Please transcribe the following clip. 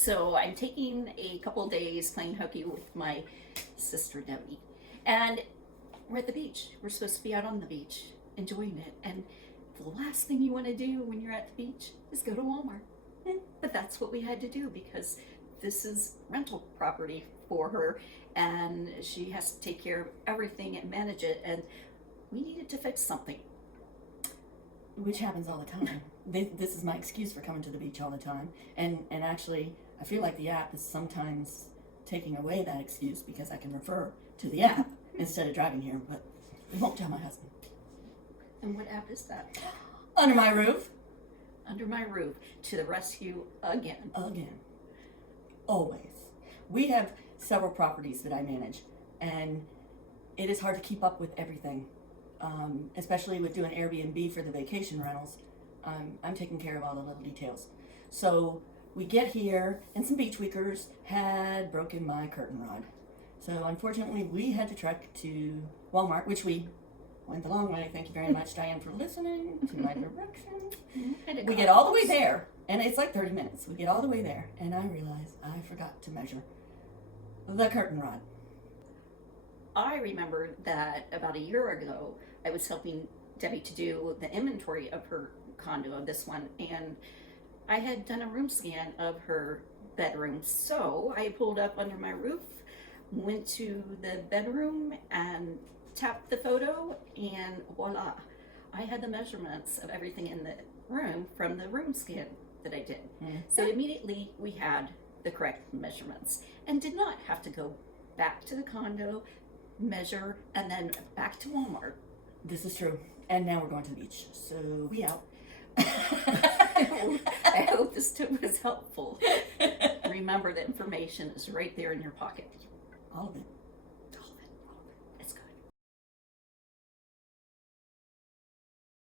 So I'm taking a couple days playing hooky with my sister Debbie, and we're at the beach. We're supposed to be out on the beach enjoying it, and the last thing you want to do when you're at the beach is go to Walmart. But that's what we had to do because this is rental property for her, and she has to take care of everything and manage it, and we needed to fix something. Which happens all the time. This is my excuse for coming to the beach all the time. And actually, I feel like the app is sometimes taking away that excuse because I can refer to the app instead of driving here, but we won't tell my husband. And what app is that? Under my roof. Under my roof, to the rescue again. Again. Always. We have several properties that I manage, and it is hard to keep up with everything. Especially with doing Airbnb for the vacation rentals. I'm taking care of all the little details. So we get here, and some beach weekers had broken my curtain rod. So unfortunately, we had to trek to Walmart, which we went the long way. Thank you very much, Diane, for listening to my directions. We get all the way there, and it's like 30 minutes. We get all the way there, and I realize I forgot to measure the curtain rod. I remember that about a year ago, I was helping Debbie to do the inventory of her condo, of this one, and I had done a room scan of her bedroom. So I pulled up under my roof, went to the bedroom and tapped the photo, and voila, I had the measurements of everything in the room from the room scan that I did. So immediately we had the correct measurements and did not have to go back to the condo, measure, and then back to Walmart. This is true. And now we're going to the beach. So we out. I hope this tip was helpful. Remember, the information is right there in your pocket. All of it.